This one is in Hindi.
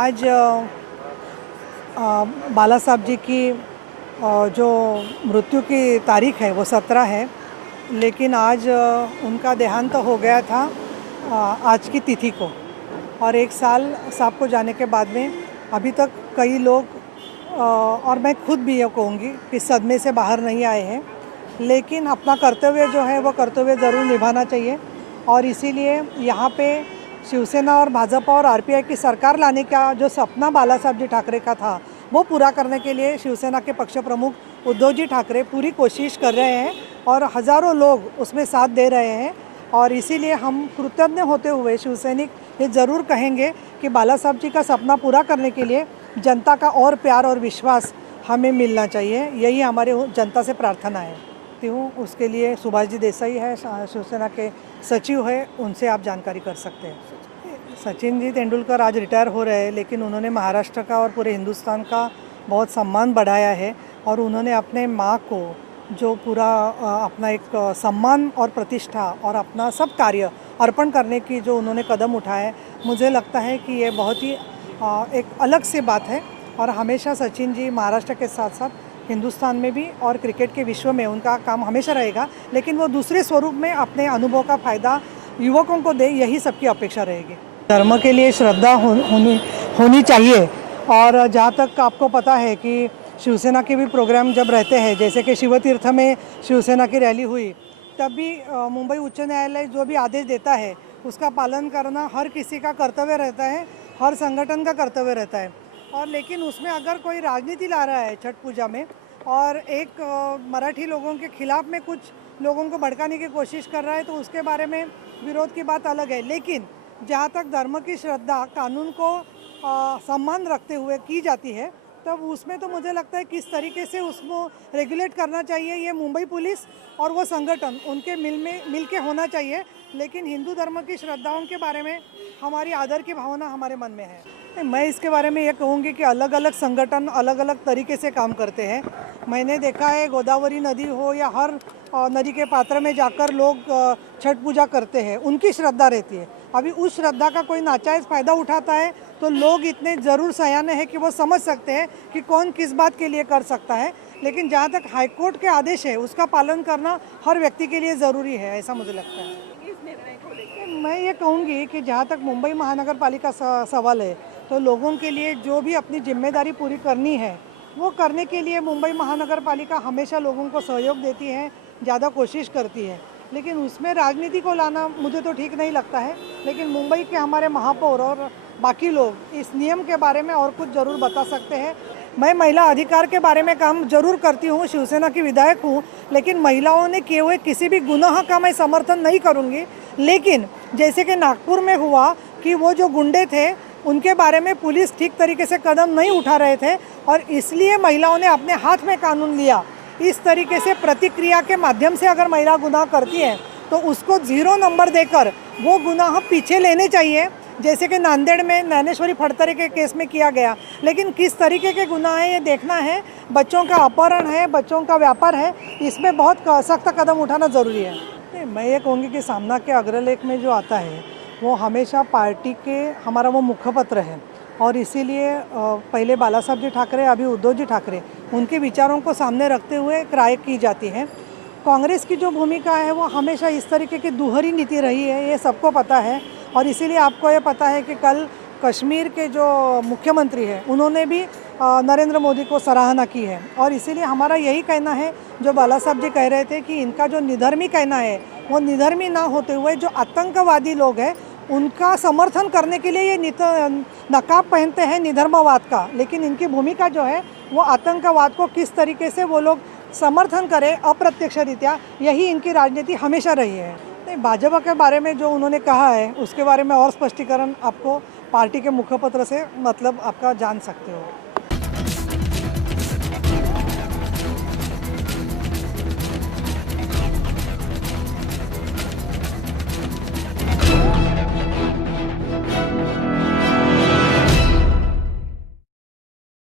आज बाला साहब जी की जो मृत्यु की तारीख है वो 17 है, लेकिन आज उनका देहांत हो गया था आज की तिथि को। और एक साल साहब को जाने के बाद में अभी तक कई लोग और मैं खुद भी ये कहूँगी कि सदमे से बाहर नहीं आए हैं, लेकिन अपना कर्तव्य जो है वो कर्तव्य ज़रूर निभाना चाहिए। और इसीलिए यहाँ पे शिवसेना और भाजपा और आरपीआई की सरकार लाने का जो सपना बाला साहब जी ठाकरे का था वो पूरा करने के लिए शिवसेना के पक्ष प्रमुख उद्धव जी ठाकरे पूरी कोशिश कर रहे हैं और हज़ारों लोग उसमें साथ दे रहे हैं। और इसीलिए हम कृतज्ञ होते हुए शिवसैनिक ये ज़रूर कहेंगे कि बाला साहब जी का सपना पूरा करने के लिए जनता का और प्यार और विश्वास हमें मिलना चाहिए। यही हमारे जनता से प्रार्थना है। उसके लिए सुभाष जी देसाई है, शिवसेना के सचिव है, उनसे आप जानकारी कर सकते हैं। सचिन जी तेंदुलकर आज रिटायर हो रहे हैं, लेकिन उन्होंने महाराष्ट्र का और पूरे हिंदुस्तान का बहुत सम्मान बढ़ाया है और उन्होंने अपने माँ को जो पूरा अपना एक सम्मान और प्रतिष्ठा और अपना सब कार्य अर्पण करने की जो उन्होंने कदम उठाए, मुझे लगता है कि ये बहुत ही एक अलग सी बात है। और हमेशा सचिन जी महाराष्ट्र के साथ साथ हिंदुस्तान में भी और क्रिकेट के विश्व में उनका काम हमेशा रहेगा, लेकिन वो दूसरे स्वरूप में अपने अनुभव का फ़ायदा युवकों को दे, यही सबकी अपेक्षा रहेगी। धर्म के लिए श्रद्धा होनी चाहिए। और जहाँ तक आपको पता है कि शिवसेना के भी प्रोग्राम जब रहते हैं, जैसे कि शिवतीर्थ में शिवसेना की रैली हुई, तब भी मुंबई उच्च न्यायालय जो भी आदेश देता है उसका पालन करना हर किसी का कर्तव्य रहता है, हर संगठन का कर्तव्य रहता है। और लेकिन उसमें अगर कोई राजनीति ला रहा है छठ पूजा में और एक मराठी लोगों के खिलाफ में कुछ लोगों को भड़काने की कोशिश कर रहा है, तो उसके बारे में विरोध की बात अलग है। लेकिन जहाँ तक धर्म की श्रद्धा कानून को सम्मान रखते हुए की जाती है, तब उसमें तो मुझे लगता है किस तरीके से उसको रेगुलेट करना चाहिए, ये मुंबई पुलिस और वो संगठन उनके मिल के होना चाहिए। लेकिन हिंदू धर्म की श्रद्धाओं के बारे में हमारी आदर की भावना हमारे मन में है। मैं इसके बारे में ये कहूँगी कि अलग अलग संगठन अलग अलग तरीके से काम करते हैं। मैंने देखा है गोदावरी नदी हो या हर नदी के पात्र में जाकर लोग छठ पूजा करते हैं, उनकी श्रद्धा रहती है। अभी उस श्रद्धा का कोई नाजायज़ फ़ायदा उठाता है तो लोग इतने ज़रूर सयाने हैं कि वो समझ सकते हैं कि कौन किस बात के लिए कर सकता है। लेकिन जहाँ तक हाईकोर्ट के आदेश है उसका पालन करना हर व्यक्ति के लिए ज़रूरी है, ऐसा मुझे लगता है। मैं ये कहूँगी कि जहाँ तक मुंबई महानगर पालिका सवाल है, तो लोगों के लिए जो भी अपनी जिम्मेदारी पूरी करनी है वो करने के लिए मुंबई महानगर पालिका हमेशा लोगों को सहयोग देती है, ज़्यादा कोशिश करती है। लेकिन उसमें राजनीति को लाना मुझे तो ठीक नहीं लगता है। लेकिन मुंबई के हमारे महापौर और बाकी लोग इस नियम के बारे में और कुछ ज़रूर बता सकते हैं। मैं महिला अधिकार के बारे में काम जरूर करती हूँ, शिवसेना की विधायक हूँ, लेकिन महिलाओं ने किए हुए किसी भी गुनाह का मैं समर्थन नहीं करूँगी। लेकिन जैसे कि नागपुर में हुआ कि वो जो गुंडे थे उनके बारे में पुलिस ठीक तरीके से कदम नहीं उठा रहे थे और इसलिए महिलाओं ने अपने हाथ में कानून लिया। इस तरीके से प्रतिक्रिया के माध्यम से अगर महिला गुनाह करती है तो उसको 0 नंबर देकर वो गुनाह पीछे लेने चाहिए, जैसे कि नांदेड़ में ज्ञानेश्वरी फड़तरे के केस में किया गया। लेकिन किस तरीके के गुनाह है ये देखना है। बच्चों का अपहरण है, बच्चों का व्यापार है, इसमें बहुत सख्त कदम उठाना ज़रूरी है। मैं ये कहूँगी कि सामना के अग्रलेख में जो आता है वो हमेशा पार्टी के हमारा वो मुखपत्र है। और इसीलिए पहले बाला साहब जी ठाकरे, अभी उद्धव जी ठाकरे, उनके विचारों को सामने रखते हुए क्राई की जाती है। कांग्रेस की जो भूमिका है वो हमेशा इस तरीके की दोहरी नीति रही है, ये सबको पता है। और इसीलिए आपको ये पता है कि कल कश्मीर के जो मुख्यमंत्री हैं उन्होंने भी नरेंद्र मोदी को सराहना की है। और इसीलिए हमारा यही कहना है, जो बाला साहब जी कह रहे थे कि इनका जो निधर्मी कहना है वो निधर्मी ना होते हुए जो आतंकवादी लोग हैं उनका समर्थन करने के लिए ये नकाब पहनते हैं निधर्मवाद का, लेकिन इनकी भूमिका जो है वो आतंकवाद को किस तरीके से वो लोग समर्थन करें अप्रत्यक्ष रीत्या, यही इनकी राजनीति हमेशा रही है। नहीं, भाजपा के बारे में जो उन्होंने कहा है उसके बारे में और स्पष्टीकरण आपको पार्टी के मुखपत्र से मतलब आपका जान सकते हो।